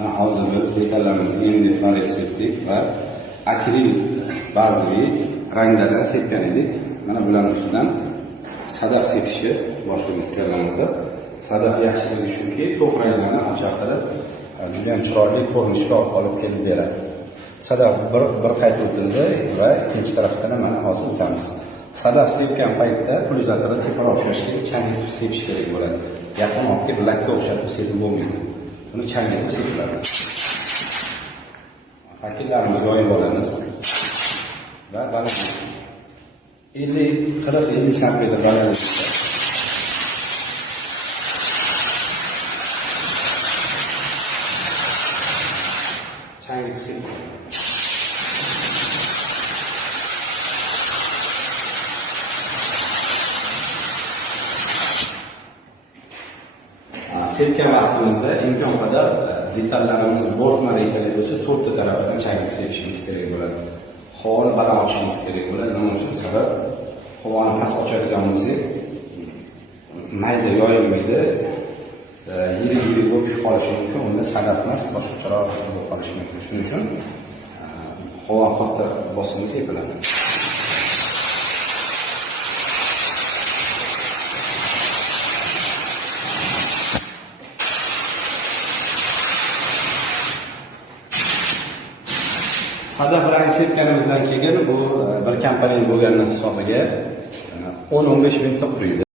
Mana hozir biz detallarimizni endi retseptik va akril bazali ranglardan sepgan edik. Mana bularning ustidan sadaf sepishni boshlaymiz termometr. Sadaf yaxshiligi shuki, to'q ranglarni ochaqtirib, juda ham chiroyli ko'rinishga olib kelib beradi. Sadaf bir qayta o'tildi va ikkinchi tarafdan mana hozir o'tamiz. Sadaf sepgan paytda pulizatini teparoq ushlashga changitib sepish kerak bo'ladi. Yaqin olib kelib lakka o'xshatib sepib bo'lmaydi. Buni changitib sepiladi. Akillarimizni yoyib olamiz va baland 40-50 sm balandlikda changitib sepiladi. Sepgan vaqtimizda imkon qadar detallarimiz bo'rtma rejali bo'lsa, to'rtta tarafidan changitib sepishimiz kerak bo'ladi. Havoni baland ochishimiz kerak bo'ladi. Nima uchun? Sabab havoni past ochadigan bo'lsak, mayda yoyilmaydi, yirik bo'lib tushib qolishi mumkin. Unda sadaf emas, boshqacharoq bo'lib qolishi mumkin. Shuning uchun havo katta bosimda sepiladi. Sadaf rang sepganimizdan keyin bu bir kompaniya bo'lgani hisobiga 10-15 minutda quriydi.